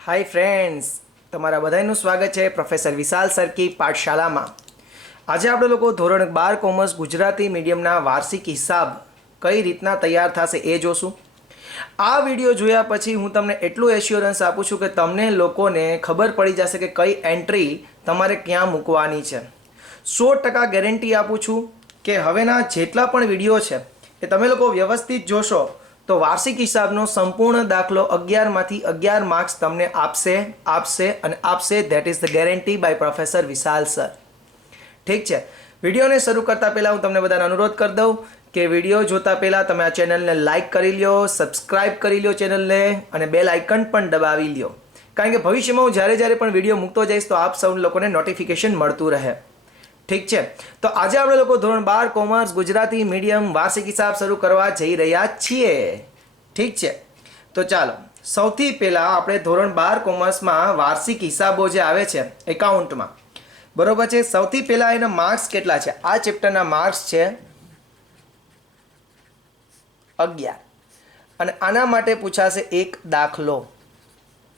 Hi friends, તમારા બધાનું સ્વાગત છે પ્રોફેસર વિશાલ સરકી પાઠશાળામાં। આજે આપણે લોકો ધોરણ 12 કોમર્સ ગુજરાતી મીડિયમના વાર્ષિક હિસાબ કઈ રીતના તૈયાર થશે એ જોશું। આ વિડિયો જોયા પછી હું તમને એટલું એશ્યોરન્સ આપું છું કે તમને લોકોને ખબર પડી જશે કે કઈ એન્ટ્રી તમારે ક્યાં મૂકવાની છે। 100% ગેરંટી આપું છું કે હવેના જેટલા પણ વિડિયો છે એ તમે લોકો વ્યવસ્થિત જોશો तो वार्षिक हिसाबનો સંપૂર્ણ દાખલો 11 માંથી 11 માર્ક્સ તમને આપશે that is the guarantee by professor Vishal sir. ઠીક છે, વિડીયોને શરૂ કરતા પહેલા હું તમને બધાને અનુરોધ કરી દઉં કે વિડીયો જોતા પહેલા તમે આ ચેનલને લાઈક કરી લ્યો, સબસ્ક્રાઇબ કરી લ્યો ચેનલને અને બેલ આઇકન પણ દબાવી લ્યો, કારણ કે ભવિષ્યમાં હું જ્યારે પણ વિડીયો મૂકતો જઈશ તો આપ સૌ લોકોને નોટિફિકેશન મળતું રહે। ठीक है, तो आज આપણે લોકો ધોરણ 12 કોમર્સ ગુજરાતી મીડિયમ વાર્ષિક હિસાબ શરૂ કરવા જઈ રહ્યા છીએ। ठीक છે, તો ચાલો સૌથી પહેલા આપણે ધોરણ 12 કોમર્સમાં વાર્ષિક હિસાબો જે આવે છે એકાઉન્ટમાં, બરોબર છે। સૌથી પહેલા એના માર્ક્સ કેટલા છે? આ ચેપ્ટરના માર્ક્સ છે 11 અને આના માટે પૂછાશે એક દાખલો।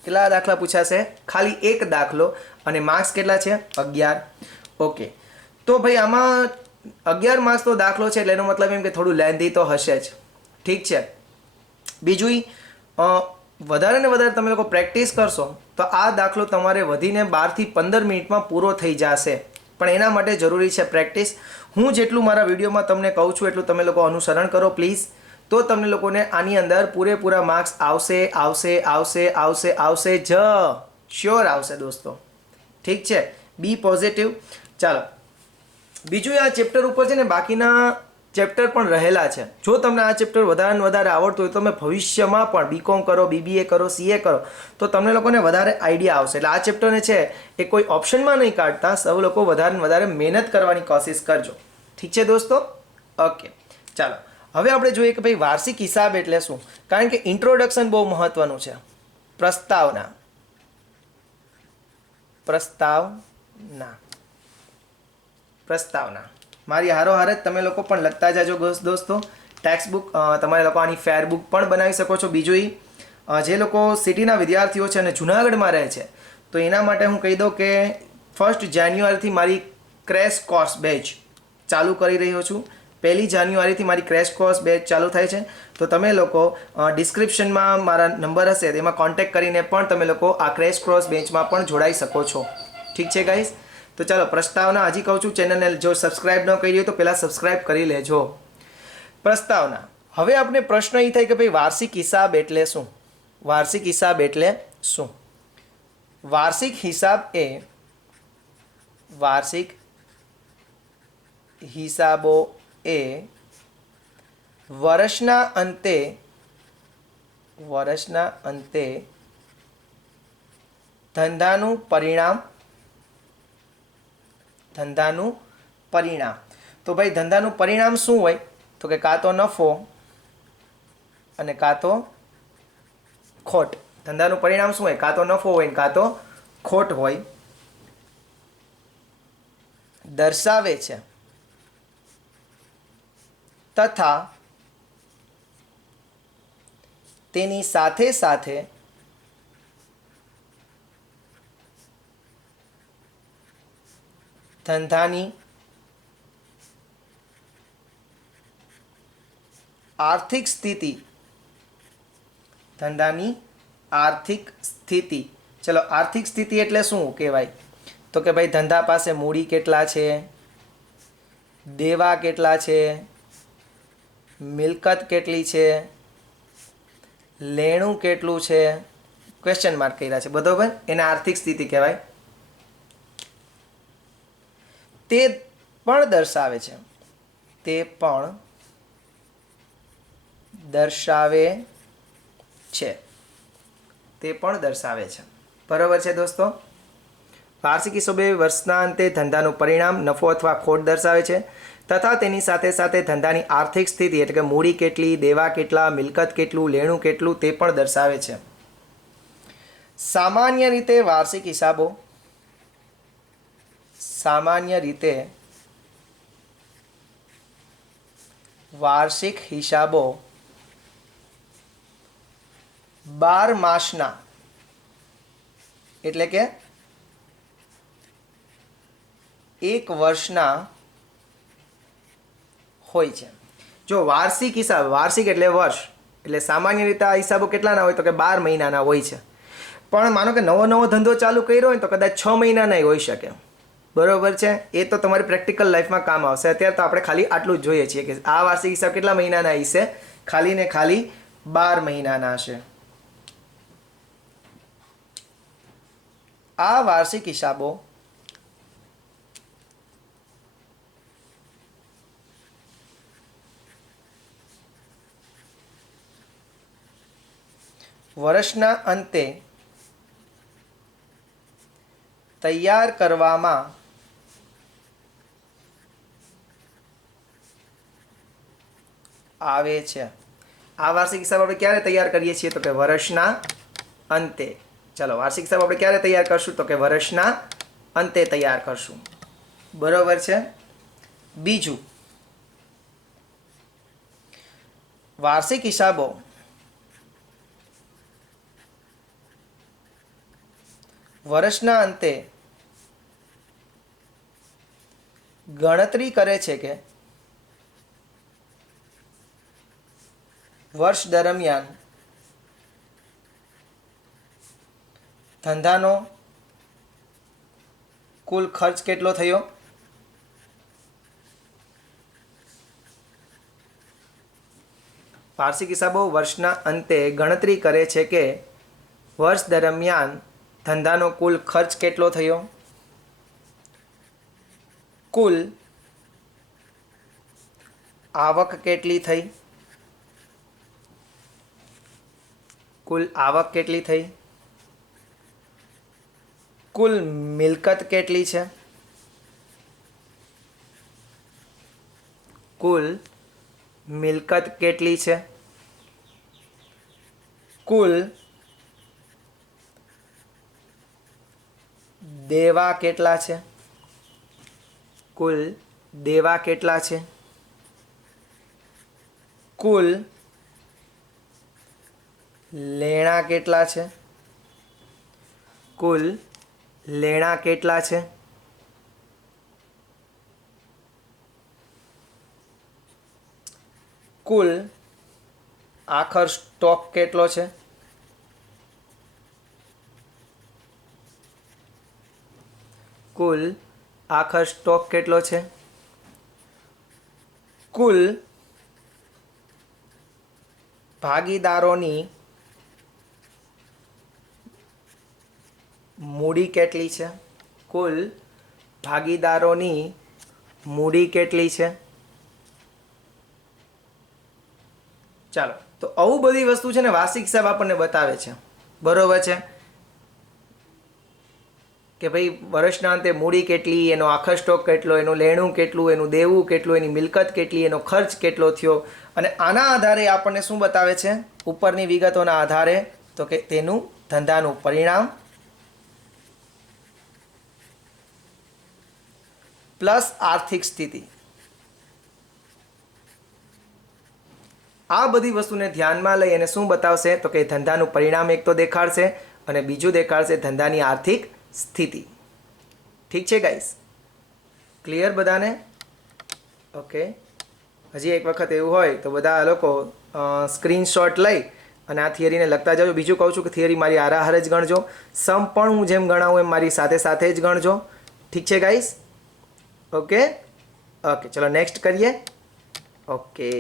કેટલા દાખલા પૂછાશે? ખાલી એક દાખલો અને માર્ક્સ કેટલા છે? 11। ઓકે, तो भाई आमा 11 मार्क्स तो दाखलो है એટલે એનો મતલબ એમ કે થોડું લેન્ધી તો હશે જ। ઠીક છે, બીજું વધારે ને વધારે તમે લોકો પ્રેક્ટિસ કરશો તો આ દાખલો તમારે વધીને 12 થી 15 મિનિટમાં પૂરો થઈ જશે, પણ એના માટે જરૂરી છે પ્રેક્ટિસ। હું જેટલું મારા વિડીયોમાં તમને કહું છું એટલું તમે લોકો અનુસરણ કરો પ્લીઝ, તો તમને લોકોને આની અંદર પૂરેપૂરા માર્ક્સ આવશે જ, શ્યોર આવશે દોસ્તો। ઠીક છે, બી પોઝિટિવ। ચાલો બીજું આ ચેપ્ટર ઉપર છે ને બાકીના ચેપ્ટર પણ રહેલા છે। જો તમને આ ચેપ્ટર વધારે ને વધારે આવડતું હોય તો તમે ભવિષ્યમાં પણ બીકોમ કરો, બીબીએ કરો, સીએ કરો તો તમને લોકોને વધારે આઈડિયા આવશે। એટલે આ ચેપ્ટરને છે એ કોઈ ઓપ્શનમાં નહીં કાઢતા, સૌ લોકો વધારે ને વધારે મહેનત કરવાની કોશિશ કરજો। ઠીક છે દોસ્તો? ઓકે, ચાલો હવે આપણે જોઈએ કે ભાઈ વાર્ષિક હિસાબ એટલે શું, કારણ કે ઇન્ટ્રોડક્શન બહુ મહત્વનું છે। प्रस्तावना मारी हारोहार ज तमे लोको पण लखता जाजो दोस्तों। टेक्स्ट बुक तमारे लोको आनी फेर बुक पण बनावी शको छो। बीजुं जे लोको सिटीना विद्यार्थीओ छे अने जूनागढ़मां रहे छे तो एना माटे हूँ कही दऊं के 1 जान्युआरी थी मारी क्रेश कोर्स बेच चालू करी रह्यो छुं। 1 जान्युआरी थी मारी क्रेश कोर्स बेच चालू थाय छे, तो तमे लोको डिस्क्रिप्शनमां मारा नंबर हशे तेमां कॉन्टेक्ट करीने पण तमे लोको आ क्रेश कोर्स बेचमां पण जोडाई शको छो। ठीक छे गाइस? तो चलो प्रस्तावना हजी कहूँ छूँ, चेनल ने जो सब्सक्राइब न करी हो तो पहला सब्सक्राइब करी लेजो। प्रस्तावना, हवे आपने प्रश्न ए थाय के भाई वार्षिक हिसाब एटले शुं? वार्षिक हिसाब एटले शुं? वार्षिक हिसाब ए वार्षिक हिसाबो ए वर्षना अंते धंधानुं परिणाम। तो भाई धंधानुं परिणाम शुं होय? तो कि कां तो नफो अने कां तो खोट। धंधानुं परिणाम शुं होय? कां तो नफो होय कां तो खोट होय। दर्शावे छे तथा तेनी साथे साथे धंधानी आर्थिक स्थिति चलो आर्थिक स्थिति एटले शुं कहेवाय? तो कि भाई धंधा पासे मूडी केटला छे, देवा केटला छे, मिलकत केटली छे, लेणुं केटलुं छे, क्वेश्चन मार्क कर्या छे, बरोबर? एने आर्थिक स्थिति कहेवाय। ते पण दर्शावे छे। बराबर छे दोस्तों? वार्षिक हिसाबे वर्षना अंते धंधानुं परिणाम नफो अथवा खोट दर्शावे छे तथा तेनी साथे साथे धंधानी आर्थिक स्थिति एटले के मूडी केटली, देवा केटला, मिलकत केटलुं, लेणुं केटलुं ते पण दर्शावे छे। सामान्य रीते वार्षिक हिसाबो 12 मासना એટલે કે 1 વર્ષના હોય છે। જો વાર્ષિક હિસાબ, વાર્ષિક એટલે વર્ષ, એટલે સામાન્ય રીતે આ હિસાબો કેટલાના હોય તો કે 12 મહિનાના હોય છે। પણ માનો કે નવો નવો ધંધો ચાલુ કર્યો હોય તો કદાચ 6 મહિનાના હોઈ શકે, બરોબર છે। એ તો તમારી પ્રેક્ટિકલ લાઈફમાં કામ આવશે। અત્યારે તો આપણે ખાલી આટલું જ જોઈએ છીએ કે આ વાર્ષિક હિસાબ કેટલા મહિનાના હશે, ખાલી ને ખાલી 12 મહિનાના હશે। આ વાર્ષિક હિસાબો વર્ષના અંતે તૈયાર કરવામાં આવે છે। આ વાર્ષિક હિસાબ આપણે ક્યારે તૈયાર કરીએ છીએ તો કે વર્ષના અંતે। ચાલો વાર્ષિક હિસાબ આપણે ક્યારે તૈયાર કરશું તો કે વર્ષના અંતે તૈયાર કરશું, બરોબર છે। બીજું, વાર્ષિક હિસાબો વર્ષના અંતે ગણતરી કરે છે કે વર્ષ દરમિયાન ધંધાનો કુલ ખર્ચ કેટલો થયો, વાર્ષિક હિસાબો વર્ષના અંતે ગણતરી કરે છે કે વર્ષ દરમિયાન ધંધાનો કુલ ખર્ચ કેટલો થયો, કુલ આવક કેટલી થઈ, કુલ આવક કેટલી થઈ, કુલ મિલકત કેટલી છે, કુલ મિલકત કેટલી છે, કુલ દેવા કેટલા છે, કુલ દેવા કેટલા છે, કુલ લેણા કેટલા છે, કુલ લેણા કેટલા છે, કુલ આખર સ્ટોક કેટલો છે, કુલ આખર સ્ટોક કેટલો છે, કુલ ભાગીદારોની મૂડી કેટલી છે, કુલ ભાગીદારોની મૂડી કેટલી છે। ચાલો, તો આવું બધી વસ્તુ છે ને વાર્ષિક હિસાબ આપણને બતાવે છે, બરોબર છે કે ભાઈ વર્ષના અંતે મૂડી કેટલી, એનો આખર સ્ટોક કેટલો, એનું લેણું કેટલું, એનું દેવું કેટલું, એની મિલકત કેટલી, એનો ખર્ચ કેટલો થયો। અને આના આધારે આપણને શું બતાવે છે, ઉપરની વિગતોના આધારે તો કે તેનું ધંધાનું પરિણામ પ્લસ આર્થિક સ્થિતિ। આ બધી વસ્તુને ધ્યાનમાં લઈ અને શું બતાવશે તો કે ધંધાનું પરિણામ એક તો દેખાડશે અને બીજું દેખાડશે ધંધાની આર્થિક સ્થિતિ। ઠીક છે ગાઈસ, ક્લિયર બધાને? ઓકે, હજી એક વખત એવું હોય તો બધા લોકો સ્ક્રીનશોટ લઈ અને આ થિયરીને લખતા જાજો। બીજું કહું છું કે થિયરી મારી આરાહાર જ ગણજો, સમ પણ હું જેમ ગણાવું એમ મારી સાથે સાથે જ ગણજો। ઠીક છે ગાઈસ? ઓકે ઓકે, ચલો નેક્સ્ટ કરીએ। ઓકે,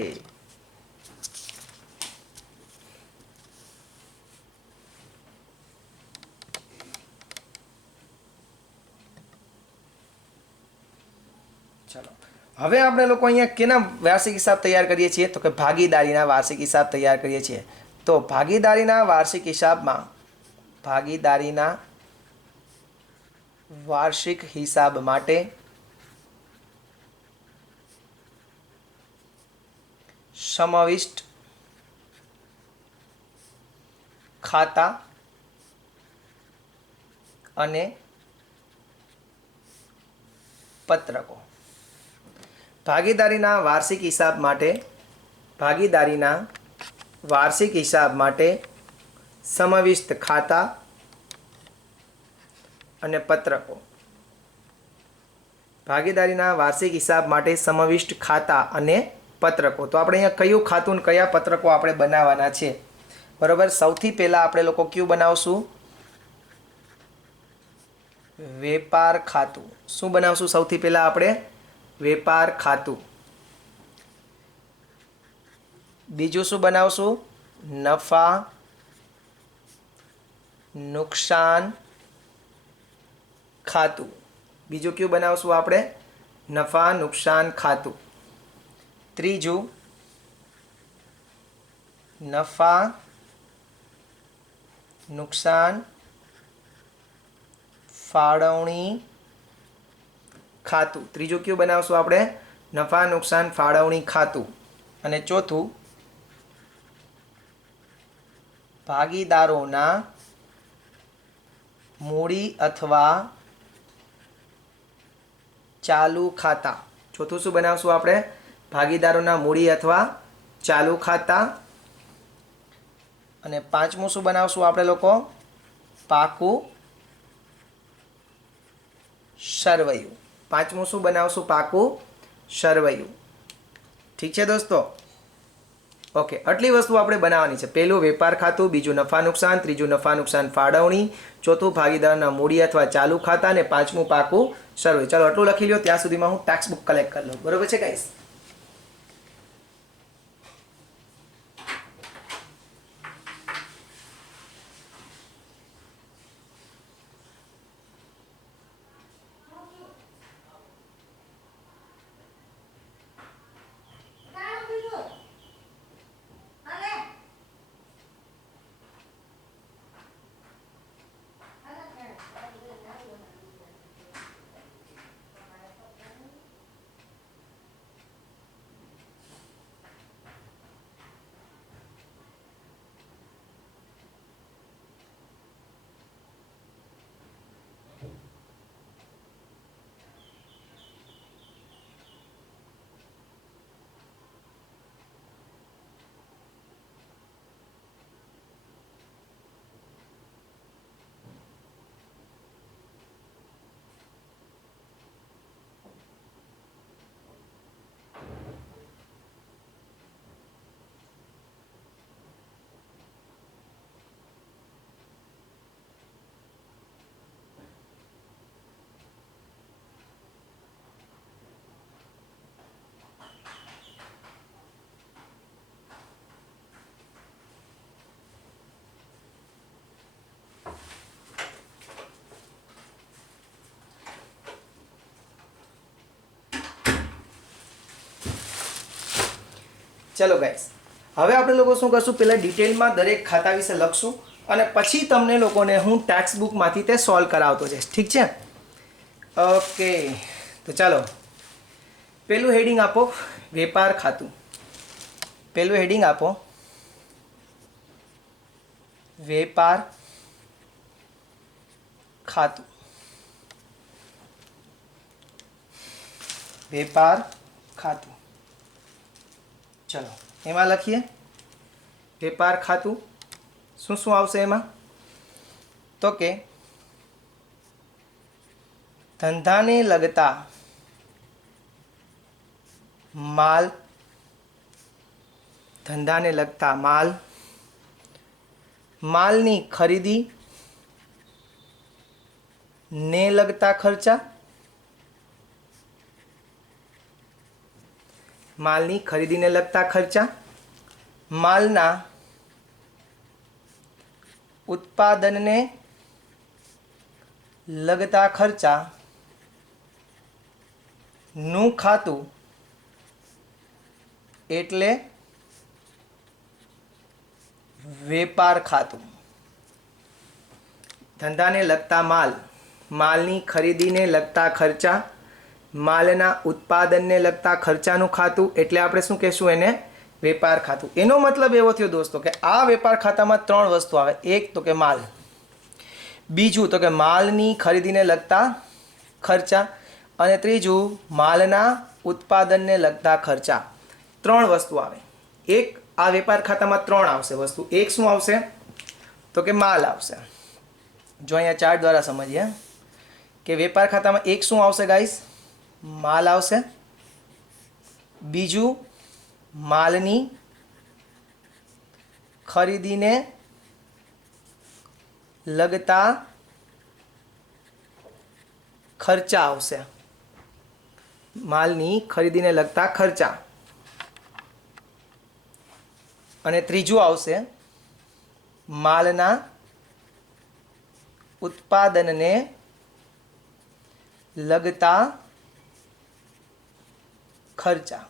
ચલો હવે આપણે લોકો અહીંયા કેના વાર્ષિક હિસાબ તૈયાર કરીએ છીએ તો કે ભાગીદારીના વાર્ષિક હિસાબ તૈયાર કરીએ છીએ। તો ભાગીદારીના વાર્ષિક હિસાબમાં ભાગીદારીના વાર્ષિક હિસાબ માટે સમાવિષ્ટ ખાતા અને પત્રકો। ભાગીદારીના વાર્ષિક હિસાબ માટે સમાવિષ્ટ ખાતા અને પત્રકો. ભાગીદારીના વાર્ષિક હિસાબ માટે સમાવિષ્ટ ખાતા અને પત્રકો. તો આપણે અહીંયા કયું ખાતું અને કયા પત્રકો આપણે બનાવવાના છે, બરાબર. સૌથી પહેલાં આપણે લોકો કયું બનાવશું? વેપાર ખાતું. શું બનાવશું સૌથી પહેલાં આપણે? વેપાર ખાતું. બીજું શું બનાવશું? નફા નુકસાન ખાતું. બીજું કયું બનાવશું આપણે? નફા નુકસાન ખાતું. ત્રીજું નફા નુકસાન ફાળવણી ખાતું. ત્રીજું કયું બનાવશું આપણે? નફા નુકસાન ફાળવણી ખાતું. અને ચોથું ભાગીદારોના મૂડી અથવા ચાલુ ખાતા. ચોથું શું બનાવશું આપણે? ભાગીદારોના મૂડી અથવા ચાલુ ખાતા. અને પાંચમું શું બનાવશું આપણે લોકો? પાકું સરવૈયું. પાંચમું શું બનાવશું? પાકું સરવૈયું. ઠીક છે દોસ્તો? ઓકે, આટલી વસ્તુ આપણે બનાવવાની છે. પહેલું વેપાર ખાતું, બીજું નફા નુકસાન, ત્રીજું નફા નુકસાન ફાળવણી, ચોથું ભાગીદારના મૂડી અથવા ચાલુ ખાતા, અને પાંચમું પાકું સરવૈયું. ચાલો આટલું લખી લો. ત્યાં સુધીમાં હું ટેક્સ્ટ બુક કલેક્ટ કરી લઉં. બરોબર છે ગાઈસ? ચલો ગાઈસ, હવે આપણે લોકો શું કરશું? પહેલાં ડિટેલમાં દરેક ખાતા વિશે લખશું અને પછી તમને લોકોને હું ટેક્સ્ટ બુકમાંથી તે સોલ્વ કરાવતો જઈશ. ઠીક છે? ઓકે, તો ચાલો પહેલું હેડિંગ આપો વેપાર ખાતું. પહેલું હેડિંગ આપો વેપાર ખાતું. વેપાર ખાતું. ચલો એમાં લખીએ વેપાર ખાતું. શું શું આવશે એમાં? તો કે ધંધાને લગતા માલ, ધંધાને લગતા માલ, માલની ખરીદી ને લગતા ખર્ચા, માલની ખરીદીને લગતા ખર્ચા, માલના ઉત્પાદનને લગતા ખર્ચા નું ખાતું એટલે વેપાર ખાતું. ધંધાને લગતા માલ, માલની ખરીદીને લગતા ખર્ચા, માલના ઉત્પાદનને લગતા ખર્ચાનું ખાતું એટલે આપણે શું કહેશું? એને વેપાર ખાતું. એનો મતલબ એવો થયો દોસ્તો કે આ વેપાર ખાતામાં ત્રણ વસ્તુ આવે. એક તો કે માલ, બીજું તો કે માલની ખરીદીને લગતા ખર્ચા, અને ત્રીજું માલના ઉત્પાદનને લગતા ખર્ચા. ત્રણ વસ્તુ આવે. એક આ વેપાર ખાતામાં ત્રણ આવશે વસ્તુ. એક શું આવશે? તો કે માલ આવશે. જો અહીંયા ચાર્ટ દ્વારા સમજીએ કે વેપાર ખાતામાં એક શું આવશે ગાઈસ? માલ આવશે. બીજું માલની ખરીદીને લગતા ખર્ચા આવશે. માલની ખરીદીને લગતા ખર્ચા. અને ત્રીજું આવશે માલના ઉત્પાદનને લગતા ખર્ચા.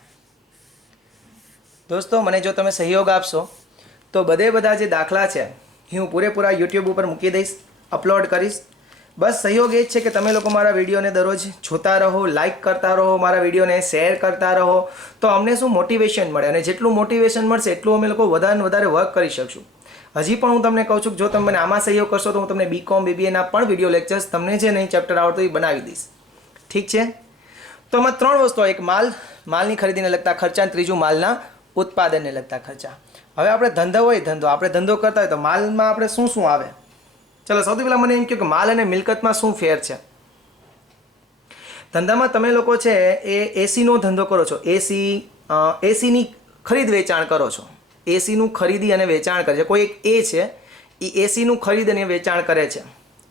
દોસ્તો, મને જો તમે સહયોગ આપશો તો બધા જે દાખલા છે એ હું પૂરેપૂરા યુટ્યુબ ઉપર મૂકી દઈશ, અપલોડ કરીશ. બસ સહયોગ એ જ છે કે તમે લોકો મારા વિડીયોને દરરોજ જોતા રહો, લાઈક કરતા રહો, મારા વિડીયોને શેર કરતા રહો, તો અમને શું મોટિવેશન મળે. અને જેટલું મોટિવેશન મળશે એટલું અમે લોકો વધારે વધારે વર્ક કરી શકશું. હજી પણ હું તમને કહું છું કે જો તમે મને આમાં સહયોગ કરશો તો હું તમને BCom BBAના પણ વિડીયો લેક્ચર્સ તમને જે નહીં ચેપ્ટર આવડતું એ બનાવી દઈશ. ઠીક છે? તો આમાં 3 વસ્તુ, એક માલની ખરીદીને લગતા ખર્ચા, અને ત્રીજું માલના ઉત્પાદનને લગતા ખર્ચા. હવે આપણે આપણે ધંધો કરતા હોય તો માલમાં આપણે શું શું આવે? ચલો સૌથી પહેલાં મને એમ કહો કે માલ અને મિલકતમાં શું ફેર છે? ધંધામાં તમે લોકો છે એ એસીનો ધંધો કરો છો, એસીની ખરીદ વેચાણ કરો છો. એસીનું ખરીદી અને વેચાણ કરે છે. કોઈ એક એ છે એ એસીનું ખરીદ અને વેચાણ કરે છે,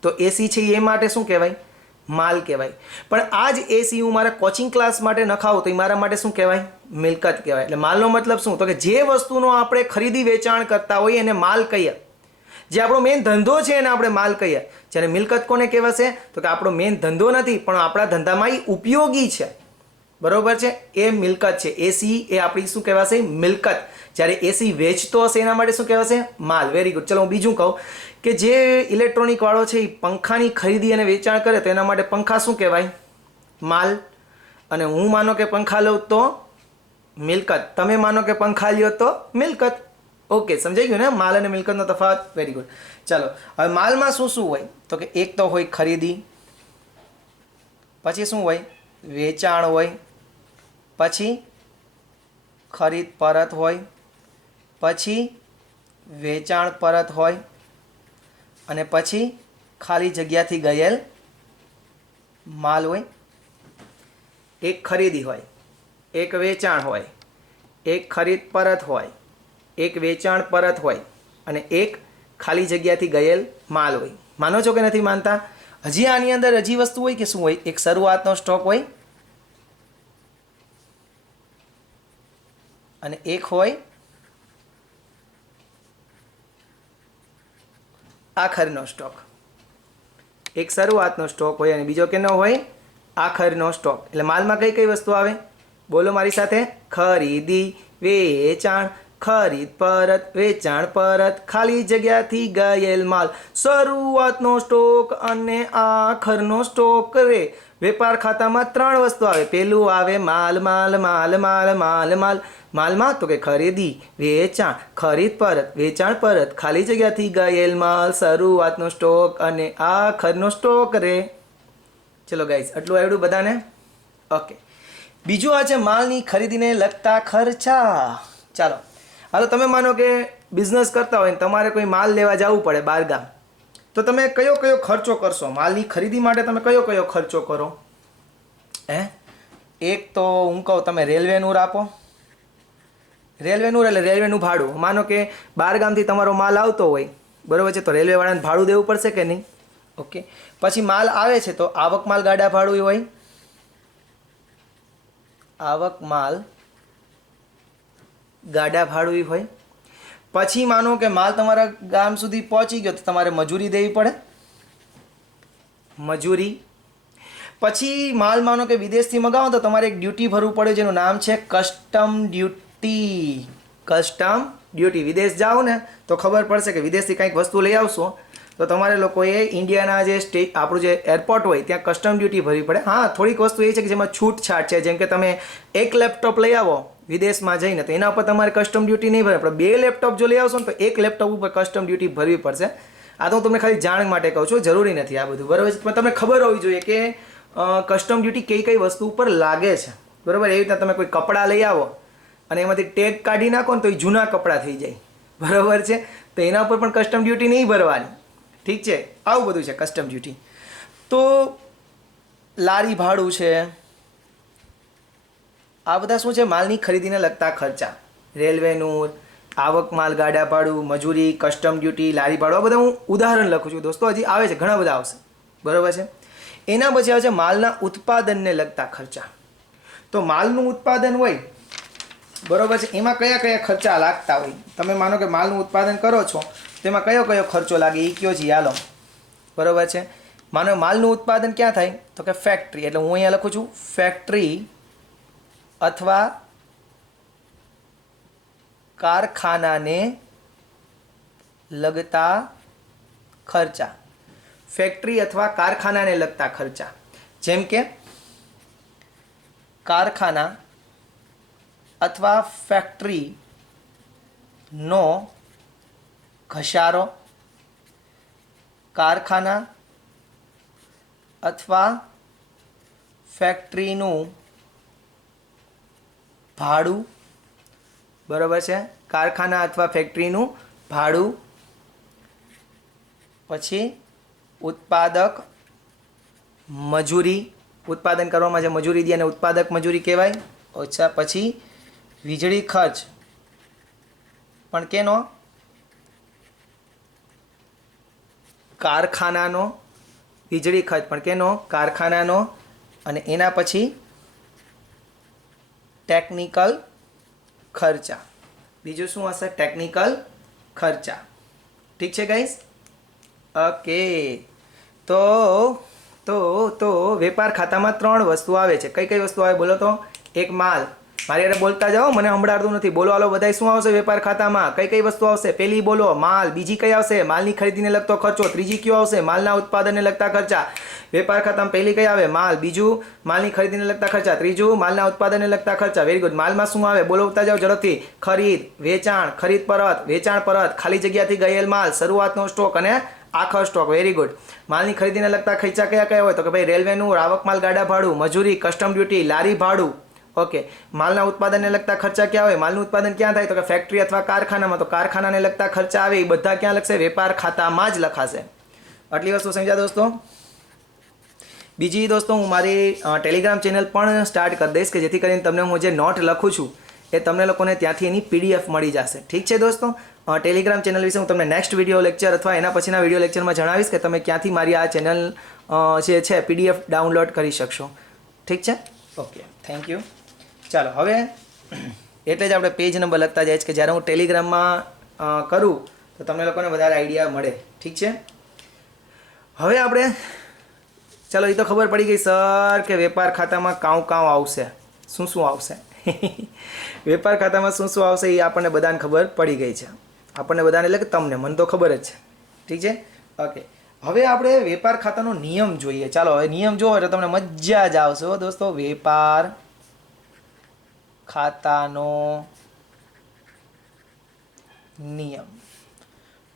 તો એસી છે એ માટે શું કહેવાય? માલ કહેવાય. પણ આ જ એસી હું મારા કોચિંગ ક્લાસ માટે નખાવું તો એ મારા માટે શું કહેવાય? મિલકત કહેવાય. એટલે માલનો મતલબ શું? તો કે જે વસ્તુનો આપણે ખરીદી વેચાણ કરતા હોઈએ એને માલ કહીએ. જે આપણો મેઇન ધંધો છે એને આપણે માલ કહીએ. જ્યારે મિલકત કોને કહેવાશે? તો કે આપણો મેઇન ધંધો નથી પણ આપણા ધંધામાં એ ઉપયોગી છે. બરોબર છે? એ મિલકત છે. એસી એ આપણી શું કહેવાશે? મિલકત. જ્યારે એસી વેચતો હશે એના માટે શું કહેવાશે? માલ. Very good. ચલો હું બીજું કહું કે જે ઇલેક્ટ્રોનિક વાળો છે એ પંખાની ખરીદી અને વેચાણ કરે તો એના માટે પંખા શું કહેવાય? માલ. અને હું માનો કે પંખા લઉં તો મિલકત. તમે માનો કે પંખા લ્યો તો મિલકત. ઓકે, સમજાઈ ગયું ને માલ અને મિલકતનો તફાવત? Very good. ચાલો હવે માલમાં શું શું હોય? તો કે એક તો હોય ખરીદી, પછી શું હોય? વેચાણ હોય, પછી ખરીદ પરત હોય, પછી વેચાણ પરત હોય, અને પછી ખાલી જગ્યાથી ગયેલ માલ હોય. એક ખરીદી હોય, એક વેચાણ હોય, એક ખરીદ પરત હોય, એક વેચાણ પરત હોય, અને એક ખાલી જગ્યાથી ગયેલ માલ હોય. માનો છો કે નથી માનતા? હજી આની અંદર હજી વસ્તુ હોય કે શું હોય? એક શરૂઆતનો સ્ટોક હોય અને એક હોય આખરનો સ્ટોક. એક શરૂઆતનો સ્ટોક હોય અને બીજો કેનો હોય? આખરનો સ્ટોક. એટલે માલમાં કઈ કઈ વસ્તુ આવે? બોલો મારી સાથે. ખરીદી, વેચાણ, ખરીદ પરત, વેચાણ પરત, ખાલી જગ્યાથી ગયેલ માલ, શરૂઆતનો સ્ટોક અને આખરનો સ્ટોક. રે વેપાર ખાતામાં 3 વસ્તુ આવે. પેલું આવે માલ. માલમાં તો કે ખરીદી, વેચાણ, ખરીદ પરત, વેચાણ પરત, ખાલી જગ્યાથી ગયેલ માલ, શરૂઆતનો સ્ટોક અને આખરનો સ્ટોક. રે ચલો ગાઈઝ, આટલું આવડ્યું બધાને? ઓકે. બીજું આ છે માલની ખરીદીને લગતા ખર્ચા. ચાલો હાલો, તમે માનો કે બિઝનેસ કરતા હોય ને તમારે કોઈ માલ લેવા જવું પડે બહારગામ, તો તમે કયો ખર્ચો કરશો? માલની ખરીદી માટે તમે કયો ખર્ચો કરો? એક તો હું કહું તમે રેલવેનું આપો. રેલવેનું એટલે રેલવેનું ભાડું. માનો કે બહારગામથી તમારો માલ આવતો હોય, બરાબર છે, તો રેલવેવાળાને ભાડું દેવું પડશે કે નહીં? ઓકે. પછી માલ આવે છે તો આવક માલ ગાડા ભાડું હોય. આવક માલ ગાડા ભાડું હોય. પછી માનો કે માલ તમારા ગામ સુધી પહોંચી ગયો તો તમારે મજૂરી દેવી પડે. મજૂરી. પછી માલ માનો કે વિદેશથી મગાવો તો તમારે એક ડ્યુટી ભરવું પડે જેનું નામ છે કસ્ટમ ડ્યુટી. Custom duty. વિદેશ જાઓ ને તો ખબર પડશે કે વિદેશથી કંઈક વસ્તુ લઈ આવશો તો તમારે લોકોએ ઇન્ડિયાના જે આપણું જે એરપોર્ટ હોય ત્યાં કસ્ટમ ડ્યુટી ભરવી પડે. હા, થોડીક વસ્તુ એ છે કે જેમાં છૂટછાટ છે. જેમ કે તમે એક લેપટોપ લઈ આવો વિદેશમાં જઈને તો એના ઉપર તમારે કસ્ટમ ડ્યુટી નહીં ભરે. આપણે 2 લેપટોપ જો લઈ આવશો ને તો એક લેપટોપ ઉપર કસ્ટમ ડ્યુટી ભરવી પડશે. આ તો હું તમને ખાલી જાણ માટે કહું છું, જરૂરી નથી આ બધું, બરાબર છે? પણ તમને ખબર હોવી જોઈએ કે કસ્ટમ ડ્યુટી કઈ વસ્તુ ઉપર લાગે છે, બરાબર? એવી રીતના તમે કોઈ કપડાં લઈ આવો અને એમાંથી ટેગ કાઢી નાખો ને તો એ જૂના કપડાં થઈ જાય, બરાબર છે? તો એના ઉપર પણ કસ્ટમ ડ્યુટી નહીં ભરવાની. ઠીક છે? આવું બધું છે કસ્ટમ ડ્યુટી. તો લારી ભાડું છે, આ બધા શું છે? માલની ખરીદીને લગતા ખર્ચા. રેલવેનું, આવક માલ, ગાડા ભાડું, મજૂરી, કસ્ટમ ડ્યુટી, લારી ભાડું, આ બધા હું ઉદાહરણ લખું છું દોસ્તો. હજી આવે છે, ઘણા બધા આવશે, બરાબર છે. એના પછી આવે છે માલના ઉત્પાદનને લગતા ખર્ચા. તો માલનું ઉત્પાદન હોય, બરાબર છે, એમાં કયા કયા ખર્ચા લાગતા હોય? તમે માનો કે માલનું ઉત્પાદન કરો છો, તેમાં કયો કયો ખર્ચો લાગે એ કયો છે? હાલો, બરાબર છે. માનો માલનું ઉત્પાદન ક્યાં થાય? તો કે ફેક્ટરી. એટલે હું અહીંયા લખું છું ફેક્ટરી અથવા કારખાનાને લગતા ખર્ચા. ફેક્ટરી અથવા કારખાનાને લગતા ખર્ચા, જેમ કે કારખાના અથવા ફેક્ટરીનો ઘસારો, કારખાના અથવા ફેક્ટરીનું ભાડું, બરાબર છે, કારખાના અથવા ફેક્ટરીનું ભાડું. પછી ઉત્પાદક મજૂરી, ઉત્પાદન કરવામાં જે મજૂરી દે એને ઉત્પાદક મજૂરી કહેવાય. અચ્છા, પછી વીજળી ખર્ચ પણ કેનો? કારખાનાનો. વીજળી ખર્ચ પણ કેનો? કારખાનાનો. અને એના પછી ટેકનિકલ ખર્ચા. બીજું શું હશે? ટેકનિકલ ખર્ચા. ઠીક છે ગાઈસ? ઓકે. તો વેપાર ખાતામાં 3 વસ્તુ આવે છે. કઈ કઈ વસ્તુ આવે બોલો તો? એક માલ. મારી યારે બોલતા જાઓ, મને સંભળાતું નથી. બોલો હાલો બધાય. શું આવશે વેપાર ખાતામાં? કઈ કઈ વસ્તુ આવશે? પહેલી બોલો માલ. બીજી કઈ આવશે? માલની ખરીદીને લગતો ખર્ચો. ત્રીજી કયો આવશે? માલના ઉત્પાદનને લગતા ખર્ચા. વેપાર ખાતામાં પહેલી કઈ આવે? માલ. બીજું માલની ખરીદીને લગતા ખર્ચા. ત્રીજું માલના ઉત્પાદનને લગતા ખર્ચા. Very good. માલમાં શું આવે? બોલવતા જાઓ ઝડપથી. ખરીદ, વેચાણ, ખરીદ પરત, વેચાણ પરત, ખાલી જગ્યાથી ગયેલ માલ, શરૂઆતનો સ્ટોક અને આખો સ્ટોક. Very good. માલની ખરીદીને લગતા ખર્ચા કયા કયા હોય? તો કે ભાઈ રેલવેનું, આવક માલ, ગાડા ભાડું, મજૂરી, કસ્ટમ ડ્યુટી, લારી ભાડું. ઓકે. માલના ઉત્પાદનને લગતા ખર્ચા ક્યાં હોય? માલનું ઉત્પાદન ક્યાં થાય? તો કે ફેક્ટરી અથવા કારખાનામાં. તો કારખાનાને લગતા ખર્ચા આવે એ બધા ક્યાં લખશે? વેપાર ખાતામાં જ લખાશે. આટલી વસ્તુ સમજ્યા દોસ્તો? બીજી દોસ્તો, હું મારી ટેલિગ્રામ ચેનલ પણ સ્ટાર્ટ કરી દઈશ કે જેથી કરીને તમને હું જે નોટ લખું છું એ તમને લોકોને ત્યાંથી એની PDF મળી જશે. ઠીક છે દોસ્તો? ટેલિગ્રામ ચેનલ વિશે હું તમને નેક્સ્ટ વિડીયો લેક્ચર અથવા એના પછીના વિડીયો લેક્ચરમાં જણાવીશ કે તમે ક્યાંથી મારી આ ચેનલ જે છે PDF ડાઉનલોડ કરી શકશો. ઠીક છે? Okay, thank you. ચાલો હવે એટલે જ આપણે પેજ નંબર લખતા જાય છે કે જ્યારે હું ટેલિગ્રામમાં કરું તો તમને લોકોને વધારે આઈડિયા મળે. ઠીક છે? હવે આપણે ચાલો, એ તો ખબર પડી ગઈ સર કે વેપાર ખાતામાં કાઉ આવશે, શું શું આવશે. વેપાર ખાતામાં શું શું આવશે એ આપણને બધાને ખબર પડી ગઈ છે. આપણને બધાને એટલે કે તમને, મને તો ખબર જ છે. ઠીક છે? ઓકે. હવે આપણે વેપાર ખાતાનો નિયમ જોઈએ. ચાલો હવે નિયમ જોવો એટલે તમને મજા જ આવશે દોસ્તો. વેપાર ખાતાનો નિયમ.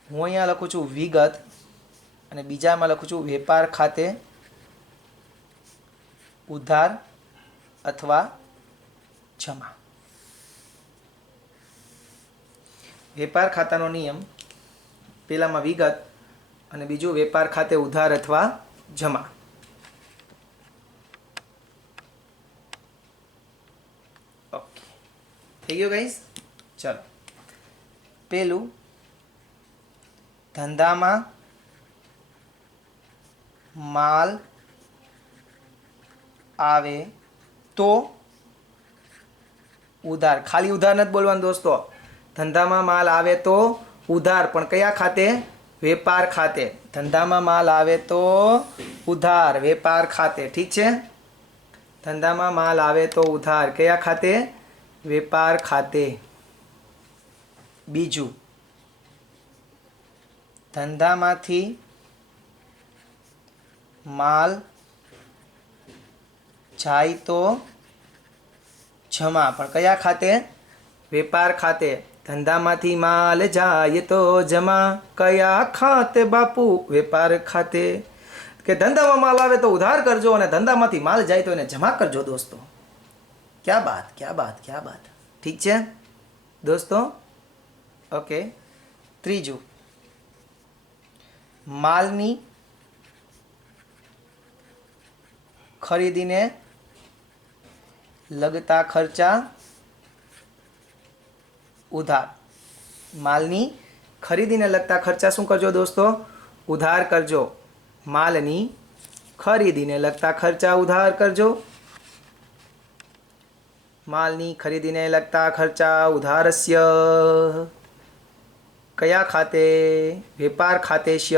હું અહીંયા લખું છું વિગત અને બીજામાં લખું છું વેપાર ખાતે ઉધાર અથવા જમા. વેપાર ખાતાનો નિયમ, પેલામાં વિગત અને બીજું વેપાર ખાતે ઉધાર અથવા જમા. ઓકે, થઈ ગયું ગાઈસ? ચલો, પેલું ધંધામાં માલ આવે તો ઉધાર. ખાલી ઉધાર નથી બોલવાનું દોસ્તો. ધંધામાં માલ આવે તો ઉધાર, પણ કયા ખાતે? વેપાર ખાતે. ધંધામાં માલ આવે તો ઉધાર, વેપાર ખાતે. ઠીક છે? ધંધામાં માલ આવે તો ઉધાર, કયા ખાતે? વેપાર ખાતે. બીજું, ધંધામાંથી માલ જાય તો જમા, પણ કયા ખાતે? વેપાર ખાતે. ધંધામાંથી માલ જાય તો જમા, કયા ખાતે બાપુ? વેપાર ખાતે. કે ધંધામાં માલ આવે તો ઉધાર કરજો અને ધંધામાંથી માલ જાય તો એને જમા કરજો દોસ્તો. ક્યા બાત, ક્યા બાત, ક્યા બાત. ઠીક છે દોસ્તો? ઓકે. ત્રીજું, માલની खरीदीने लगता खर्चा उधार। मालनी खरीदीने लगता खर्चा शुं करजो दोस्तों? उधार करजो। मालनी खरीदीने लगता खर्चा उधार करजो। मालनी खरीदीने लगता खर्चा उधारस्य कया खाते? वेपार खातेस्य।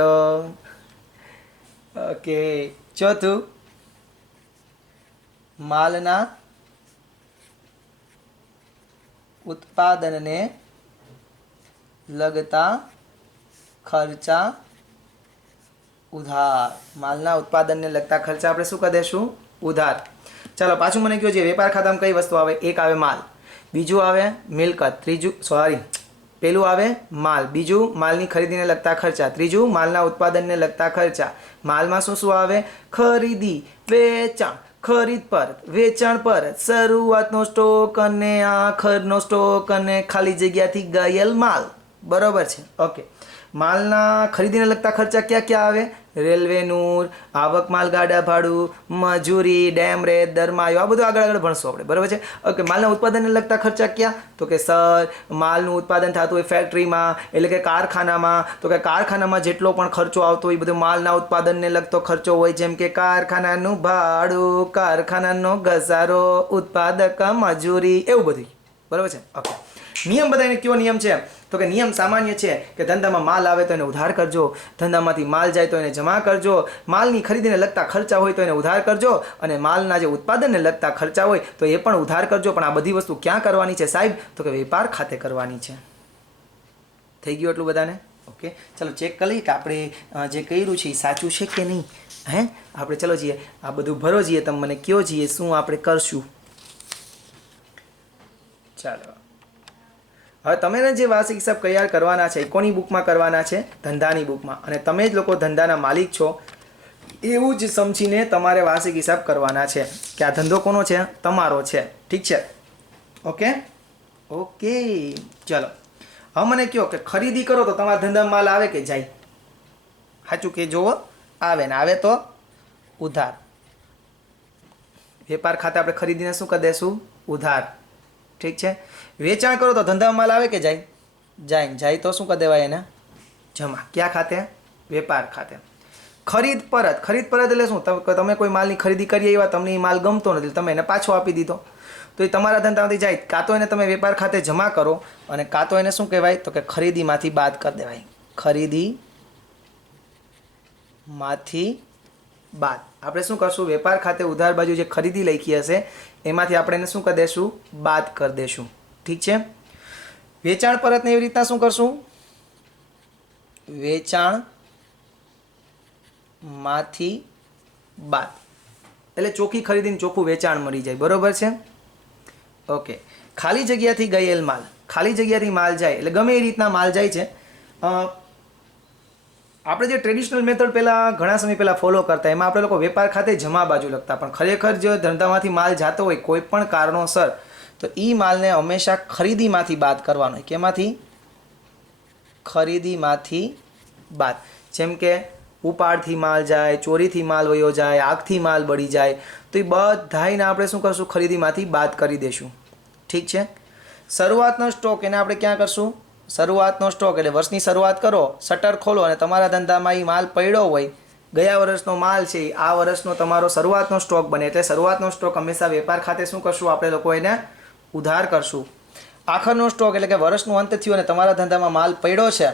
ओके। चौथुं, मालना उत्पादन ने लगता खर्चा उधार। मालना उत्पादन ने लगता खर्चा આપણે શું કરી દેશું? ઉધાર। ચાલો પાછું મને કહો, જે વેપાર ખાતામાં કઈ વસ્તુ આવે? એક આવે માલ, બીજું આવે મિલકત, ત્રીજું પેલું આવે માલ, બીજું માલની ખરીદીને લગતા ખર્ચા, ત્રીજું માલના ઉત્પાદનને લગતા ખર્ચા। માલમાં શું શું આવે? ખરીદી, વેચાણ, ખરીદ પરત, વેચાણ પરત, શરૂઆતનો સ્ટોક અને આખરનો સ્ટોક અને ખાલી જગ્યાથી ગયેલ માલ। બરાબર છે? ઓકે। માલના ખરીદીને લગતા ખર્ચા ક્યાં ક્યાં આવે? રેલવેનું, આવક માલગાડા ભાડું, મજૂરી, ડેમ રેત, દરમાયો, આ બધું આગળ આગળ ભણશું આપણે। બરાબર છે? ઓકે। માલના ઉત્પાદનને લગતા ખર્ચા ક્યાં? તો કે સર માલનું ઉત્પાદન થતું હોય ફેક્ટરીમાં, એટલે કે કારખાનામાં, તો કે કારખાનામાં જેટલો પણ ખર્ચો આવતો હોય એ બધો માલના ઉત્પાદનને લગતો ખર્ચો હોય, જેમ કે કારખાનાનું ભાડું, કારખાનાનો ઘસારો, ઉત્પાદક મજૂરી, એવું બધું। બરાબર છે? ઓકે। નિયમ બધાને કયો નિયમ છે? તો કે નિયમ સામાન્ય છે કે ધંધામાં માલ આવે તો એને ઉધાર કરજો, ધંધામાંથી માલ જાય તો એને જમા કરજો, માલની ખરીદીને લગતા ખર્ચા હોય તો એને ઉધાર કરજો, અને માલના જે ઉત્પાદનને લગતા ખર્ચા હોય તો એ પણ ઉધાર કરજો। પણ આ બધી વસ્તુ ક્યાં કરવાની છે સાહેબ? તો કે વેપાર ખાતે કરવાની છે। થઈ ગયું એટલું બધાને? ઓકે। ચલો ચેક કરી લઈએ કે આપણે જે કર્યું છે એ સાચું છે કે નહીં। હે આપણે ચલો જઈએ, આ બધું ભરો જઈએ, તમે મને કયો જઈએ શું આપણે કરશું। ચાલો હવે તમે જે વાર્ષિક હિસાબ તૈયાર કરવાના છે એ કોની બુકમાં કરવાના છે? ધંધાની બુકમાં। અને તમે જ લોકો ધંધાના માલિક છો એવું જ સમજીને તમારે વાર્ષિક હિસાબ કરવાના છે કે આ ધંધો કોનો છે? તમારો છે। ઠીક છે? Okay okay. ચલો હવે મને કહો કે ખરીદી કરો તો તમારા ધંધામાં માલ આવે કે જાય? સાચું કે જુઓ, આવે ને આવે તો ઉધાર। વેપાર ખાતે આપણે ખરીદીને શું કરી દેશું? ઉધાર। ઠીક છે? વેચાણ કરો તો ધંધામાં માલ આવે કે જાય? જાય। જાય તો શું કરી દેવાય એને? જમા। ક્યાં ખાતે? વેપાર ખાતે। ખરીદ પરત, ખરીદ પરત એટલે શું? તમે કોઈ માલની ખરીદી કરી આવ્યા, તમને એ માલ ગમતો નથી, તમે એને પાછો આપી દીધો, તો એ તમારા ધંધામાંથી જાય। કાં તો એને તમે વેપાર ખાતે જમા કરો, અને કાં તો એને શું કહેવાય? તો કે ખરીદીમાંથી બાદ કરી દેવાય। ખરીદીમાંથી બાદ આપણે શું કરશું? વેપાર ખાતે ઉધાર બાજુ જે ખરીદી લખી હશે એમાંથી આપણે એને શું કરી દેશું? બાદ કરી દેશું। ઠીક છે? વેચાણ પરતને એવી રીતના શું કરશું? વેચાણમાંથી બાદ એટલે ચોખ્ખી ખરીદીને ચોખ્ખું વેચાણ મળી જાય। બરોબર છે? ઓકે। ખાલી જગ્યાથી ગયેલ માલ, ખાલી જગ્યાથી માલ જાય એટલે ગમે એ રીતના માલ જાય છે। આપણે જે ટ્રેડિશનલ મેથડ પહેલાં ઘણા સમય પહેલાં ફોલો કરતા, એમાં આપણે લોકો વેપાર ખાતે જમા બાજુ લખતા, પણ ખરેખર જો ધંધામાંથી માલ જતો હોય કોઈ પણ કારણોસર તો એ માલને હંમેશા ખરીદીમાંથી બાદ કરવાનો હોય। કેમાંથી? ખરીદીમાંથી બાદ। જેમ કે ઉપાડથી માલ જાય, ચોરીથી માલ વયો જાય, આગથી માલ બળી જાય, તો એ બધાને આપણે શું કરશું? ખરીદીમાંથી બાદ કરી દઈશું। ઠીક છે? શરૂઆતનો સ્ટોક એને આપણે ક્યાં કરશું? શરૂઆતનો સ્ટોક એટલે વર્ષની શરૂઆત કરો, શટર ખોલો અને તમારા ધંધામાં એ માલ પડ્યો હોય, ગયા વર્ષનો માલ છે, આ વર્ષનો તમારો શરૂઆતનો સ્ટોક બને, એટલે શરૂઆતનો સ્ટોક હંમેશા વેપાર ખાતે શું કરશું? આપણે લોકો એને ઉધાર કરશું। આખરનો સ્ટોક એટલે કે વર્ષનું અંત થયું અને તમારા ધંધામાં માલ પડ્યો છે,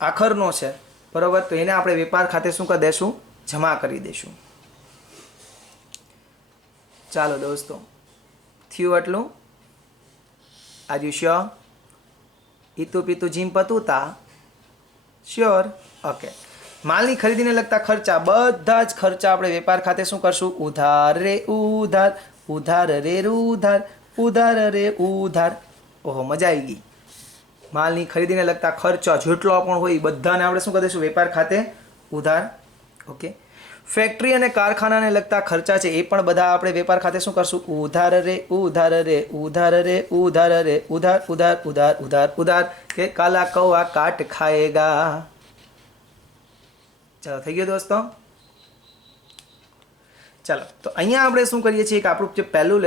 આખરનો છે, બરાબર, તો એને આપણે વેપાર ખાતે શું કરી દેશું? જમા કરી દઈશું। ચાલો દોસ્તો, થયું એટલું? Are you sure? ઈતુ પીતુ જીમ પતુતા? શ્યોર? ઓકે। માલની ખરીદીને લગતા ખર્ચા, બધા જ ખર્ચા આપણે વેપાર ખાતે શું કરશું? ઉધાર રે ઉધાર, ઉધાર રે ઉધાર, ઉધાર રે ઉધાર। ઓહો, મજા આવી ગઈ। માલની ખરીદીને લગતા ખર્ચા જેટલો પણ હોય બધાને આપણે શું કરી દઈશું? વેપાર ખાતે ઉધાર। ઓકે। ફેક્ટરી અને કારખાનાને લગતા ખર્ચા છે એ પણ બધા આપણે વેપાર ખાતે શું કરશું? ઉધાર રે ઉધાર રે ઉધાર રે ઉધાર રે ઉધાર ઉધાર ઉધાર ઉધાર ઉધાર કે કાલા કૌવા કાટ ખાએગા। ચાલો થઈ ગયો દોસ્તો? ચાલો તો અહીંયા આપણે શું કરીએ છીએ કે આપણું જે પહેલું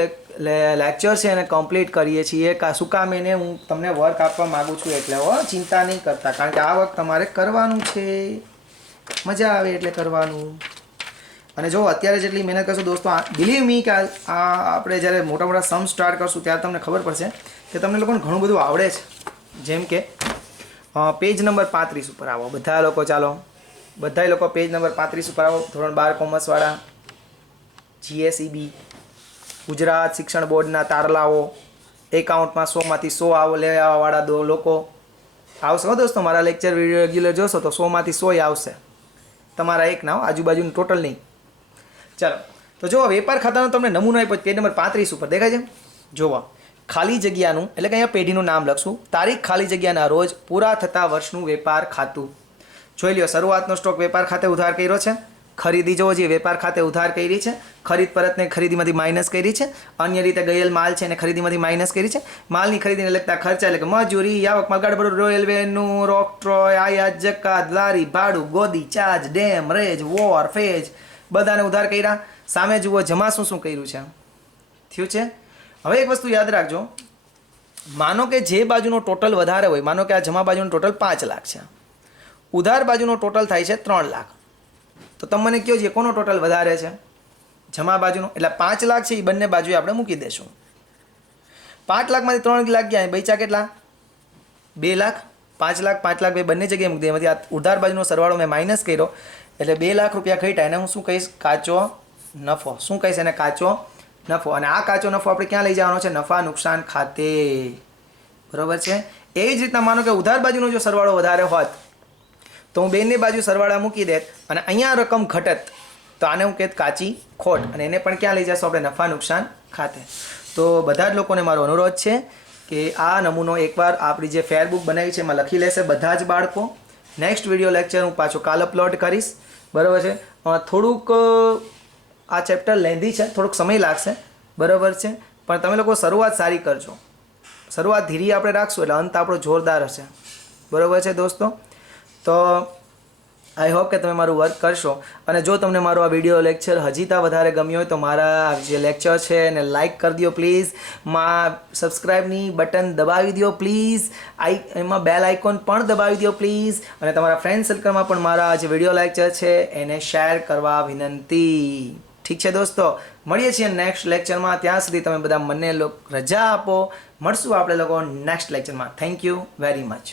લેક્ચર છે એને કમ્પ્લીટ કરીએ છીએ. શું કામ એને હું તમને વર્ક આપવા માગું છું એટલે ચિંતા નહીં કરતા, કારણ કે આ વર્ક તમારે કરવાનું છે, મજા આવે એટલે કરવાનું. અને જો અત્યારે જેટલી મહેનત કરશો દોસ્તો, બિલીવ મી કે આપણે જ્યારે મોટા મોટા સમ સ્ટાર્ટ કરશું ત્યારે તમને ખબર પડશે કે તમને લોકોને ઘણું બધું આવડે છે. જેમ કે પેજ નંબર 35 ઉપર આવો બધા લોકો. ચાલો બધા લોકો પેજ નંબર 35 ઉપર આવો. ધોરણ 12 કોમર્સવાળા, GSEB ગુજરાત શિક્ષણ બોર્ડના તારલાઓ, એકાઉન્ટમાં 100માંથી 100 આવો લેવાવાળા લોકો આવશે હો દોસ્તો. મારા લેક્ચર વિડીયો રેગ્યુલર જોશો તો 100માંથી 100 આવશે, તમારા એક ના આજુબાજુનું ટોટલ નહીં. ચાલો તો જો વેપાર ખાતાનો તમને નમૂનો આપ્યો પેજ નંબર 35 ઉપર દેખાય છે. જોવા ખાલી જગ્યાનું એટલે કે અહીંયા પેઢીનું નામ લખશું. તારીખ ખાલી જગ્યાના રોજ પૂરા થતા વર્ષનું વેપાર ખાતું. જોઈ લ્યો, શરૂઆતનો સ્ટોક વેપાર ખાતે ઉધાર કર્યો છે. ખરીદી જોવો જે વેપાર ખાતે ઉધાર કરી છે. ખરીદ પરતને ખરીદીમાંથી માઇનસ કરી છે. અન્ય રીતે ગયેલ માલ છે એને ખરીદીમાંથી માઇનસ કરી છે. માલની ખરીદીને લગતા ખર્ચા એટલે કે મજૂરી, આવક, માલગાડ ભરું, રેલવેનું, રોકટ્રોય, આયાત, જકાત, લારી ભાડું, ગોદી, ચાર્જ, ડેમ, રેજ, વોર, ફેજ બધાને ઉધાર કર્યા. સામે જુઓ જમા શું શું કર્યું છે. થયું છે. હવે એક વસ્તુ યાદ રાખજો, માનો કે જે બાજુનો ટોટલ વધારે હોય, માનો કે આ જમા બાજુનો ટોટલ 5 લાખ છે, ઉધાર બાજુનો ટોટલ થાય છે 3 લાખ, તો તમે મને કહો છે કોનો ટોટલ વધારે છે? જમા બાજુનો. એટલે 5 લાખ છે એ બંને બાજુએ આપણે મૂકી દઈશું. 5 લાખમાંથી 3 લાખ ગયા, બચ્યા કેટલા? 2 લાખ. 5 લાખ 5 લાખ બે બંને જગ્યાએ મૂકી દે. એમાંથી આ ઉધાર બાજુનો સરવાળો મેં માઇનસ કર્યો એટલે 2 લાખ રૂપિયા ઘટ્યા. એને હું શું કહીશ? કાચો નફો. શું કહીશ એને? કાચો નફો. અને આ કાચો નફો આપણે ક્યાં લઈ જવાનો છે? નફા નુકસાન ખાતે. બરોબર છે. એવી જ રીતના માનો કે ઉધાર બાજુનો જો સરવાળો વધારે હોત તો હું બેની બાજુ સરવાળા મૂકી દેત અને અહીંયા રકમ ઘટત તો આને હું કહેત કાચી ખોટ, અને એને પણ ક્યાં લઈ જશો આપણે? નફા નુકસાન ખાતે. તો બધા જ લોકોને મારો અનુરોધ છે કે આ નમૂનો એકવાર આપણી જે ફેરબુક બનાવી છે એમાં લખી લેશે બધા જ બાળકો. નેક્સ્ટ વિડીયો લેક્ચર હું પાછો કાલ અપલોડ કરીશ. બરાબર છે. થોડુંક આ ચેપ્ટર લેન્ધી છે, થોડોક સમય લાગશે. બરાબર છે. પણ તમે લોકો શરૂઆત સારી કરજો. શરૂઆત ધીરી આપણે રાખશું એટલે અંત આપણો જોરદાર હશે. બરાબર છે દોસ્તો. તો આઈ હોપ કે તમે મારું વર્ક કરશો. અને જો તમને મારો આ વિડીયો લેક્ચર હજી ત્યાં વધારે ગમ્યો હોય તો મારા જે લેક્ચર છે એને લાઇક કરી દો પ્લીઝ. સબસ્ક્રાઈબની બટન દબાવી દો પ્લીઝ. એમાં બેલ આઇકોન પણ દબાવી દો પ્લીઝ. અને તમારા ફ્રેન્ડ સર્કલમાં પણ મારા જે વિડીયો લેક્ચર છે એને શેર કરવા વિનંતી. ઠીક છે દોસ્તો, મળીએ છીએ નેક્સ્ટ લેક્ચરમાં. ત્યાં સુધી તમે બધા મને રજા આપો. મળશું આપણે લોકો નેક્સ્ટ લેક્ચરમાં. Thank you very much.